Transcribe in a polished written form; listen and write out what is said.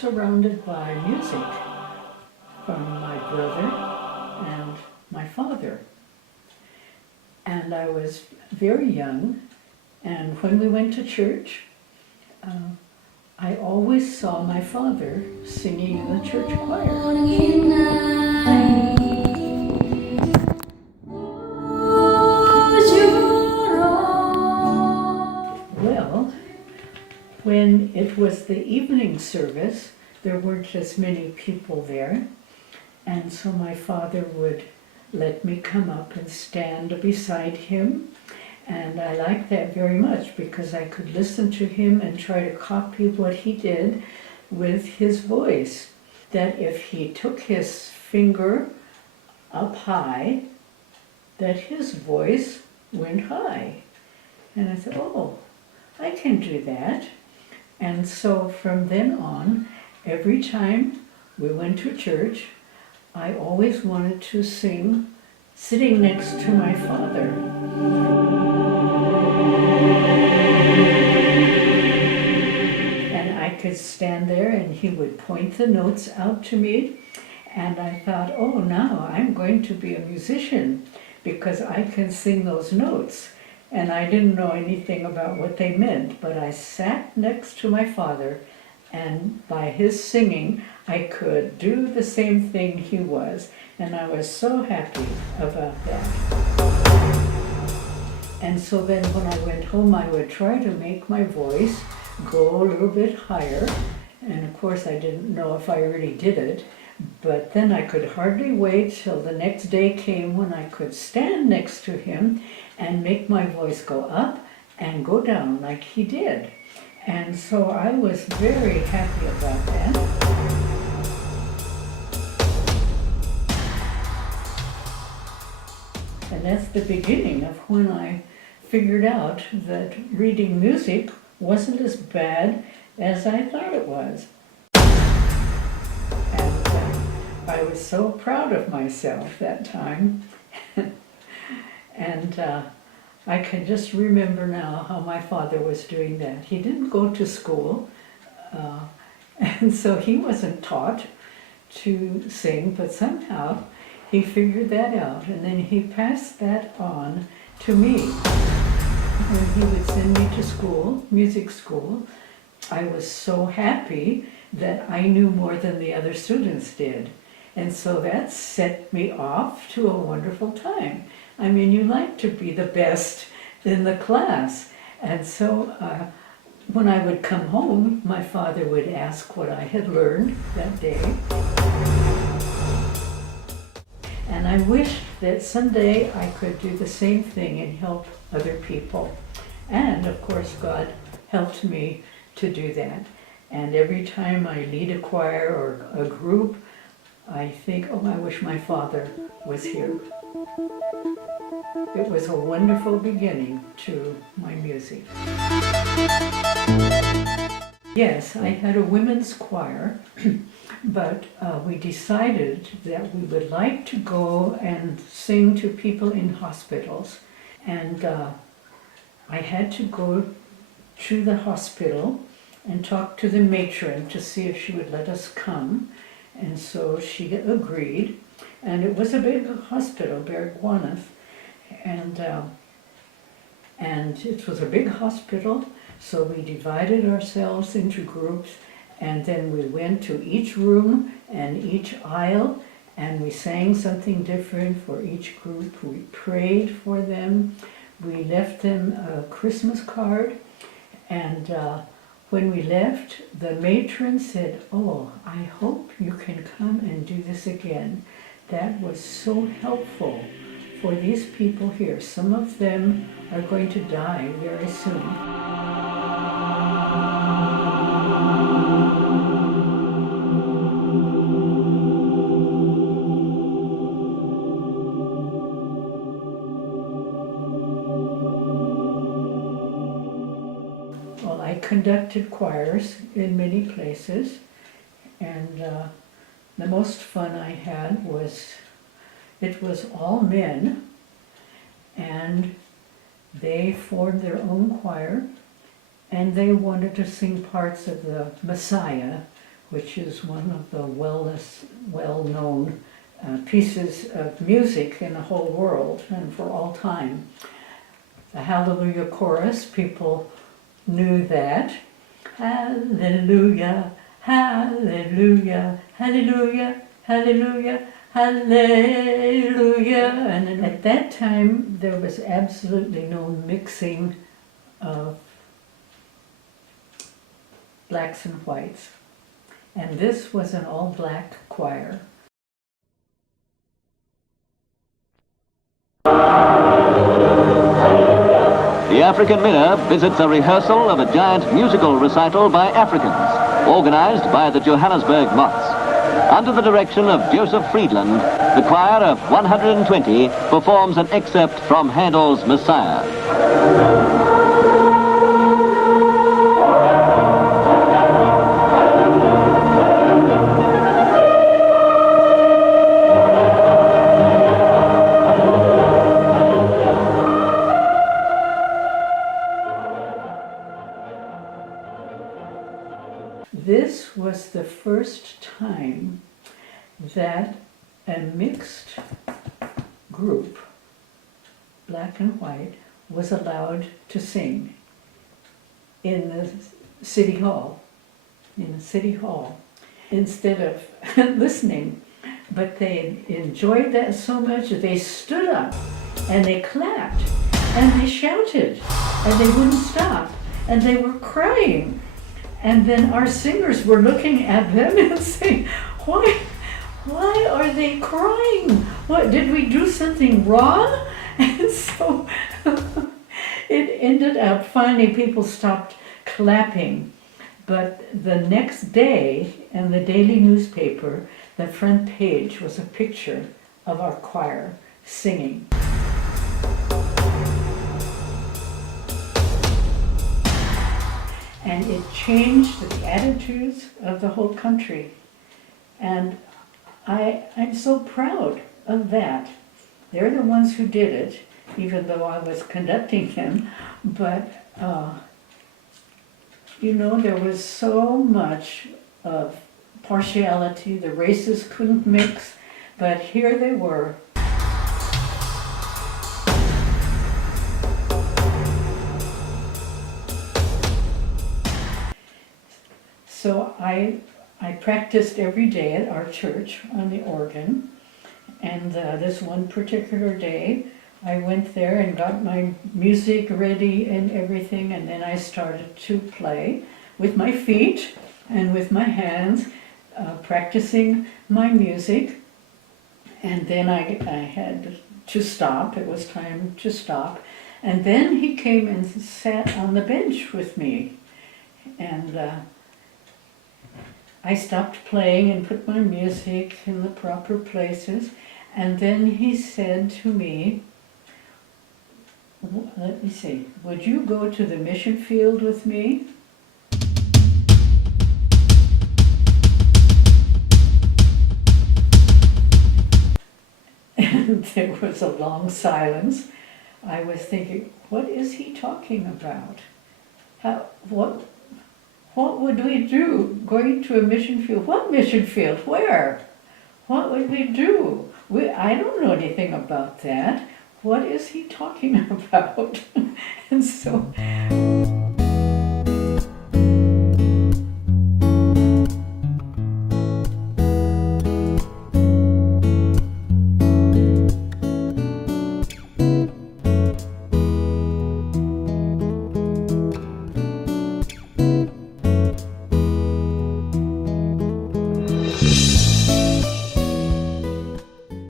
surrounded by music from my brother and my father. And I was very young, and when we went to church, I always saw my father singing in the church choir. Well, when it was the evening service, there weren't as many people there, and so my father would let me come up and stand beside him. And I liked that very much because I could listen to him and try to copy what he did with his voice. That if he took his finger up high, that his voice went high. And I thought, oh, I can do that. And so from then on, every time we went to church, I always wanted to sing sitting next to my father. And I could stand there and he would point the notes out to me, and I thought, oh, now I'm going to be a musician because I can sing those notes. And I didn't know anything about what they meant, but I sat next to my father, and by his singing I could do the same thing he was, and I was so happy about that. And so then when I went home, I would try to make my voice go a little bit higher, and of course I didn't know if I really did it, but then I could hardly wait till the next day came when I could stand next to him and make my voice go up and go down like he did. And so I was very happy about that. And that's the beginning of when I figured out that reading music wasn't as bad as I thought it was. And I was so proud of myself that time. And I can just remember now how my father was doing that. He didn't go to school, and so he wasn't taught to sing, but somehow he figured that out, and then he passed that on to me. When he would send me to school, music school, I was so happy that I knew more than the other students did. And so that set me off to a wonderful time. I mean, you like to be the best in the class. And so when I would come home, my father would ask what I had learned that day. And I wished that someday I could do the same thing and help other people. And of course, God helped me to do that. And every time I lead a choir or a group, I think, oh, I wish my father was here. It was a wonderful beginning to my music. Yes, I had a women's choir, but we decided that we would like to go and sing to people in hospitals. And I had to go to the hospital and talk to the matron to see if she would let us come. And so she agreed. And it was a big hospital, Bergwaneth. And it was a big hospital, so we divided ourselves into groups, and then we went to each room and each aisle, and we sang something different for each group. We prayed for them. We left them a Christmas card, and when we left, the matron said, oh, I hope you can come and do this again. That was so helpful for these people here. Some of them are going to die very soon. Well, I conducted choirs in many places, and the most fun I had was, it was all men, and they formed their own choir, and they wanted to sing parts of the Messiah, which is one of the well-known pieces of music in the whole world and for all time. The Hallelujah chorus, people knew that. Hallelujah, hallelujah, hallelujah, hallelujah, hallelujah. And at that time, there was absolutely no mixing of blacks and whites. And this was an all-black choir. The African Mirror visits a rehearsal of a giant musical recital by Africans, organized by the Johannesburg Moths. Under the direction of Joseph Friedland, the choir of 120 performs an excerpt from Handel's Messiah. This was the first time that a mixed group, black and white, was allowed to sing in the city hall, instead of listening. But they enjoyed that so much that they stood up and they clapped and they shouted and they wouldn't stop and they were crying. And then our singers were looking at them and saying, why are they crying? What, did we do something wrong? And so it ended up, finally people stopped clapping. But the next day, in the daily newspaper, the front page was a picture of our choir singing. And it changed the attitudes of the whole country. And I'm so proud of that. They're the ones who did it, even though I was conducting them. But, you know, there was so much of partiality. The races couldn't mix, but here they were. So I practiced every day at our church on the organ, and this one particular day I went there and got my music ready and everything, and then I started to play with my feet and with my hands, practicing my music. And then I had to stop. It was time to stop. And then he came and sat on the bench with me, and I stopped playing and put my music in the proper places, and then he said to me, let me see, would you go to the mission field with me? And there was a long silence. I was thinking, what is he talking about? What would we do going to a mission field? What mission field? Where? What would we do? I don't know anything about that. What is he talking about? And so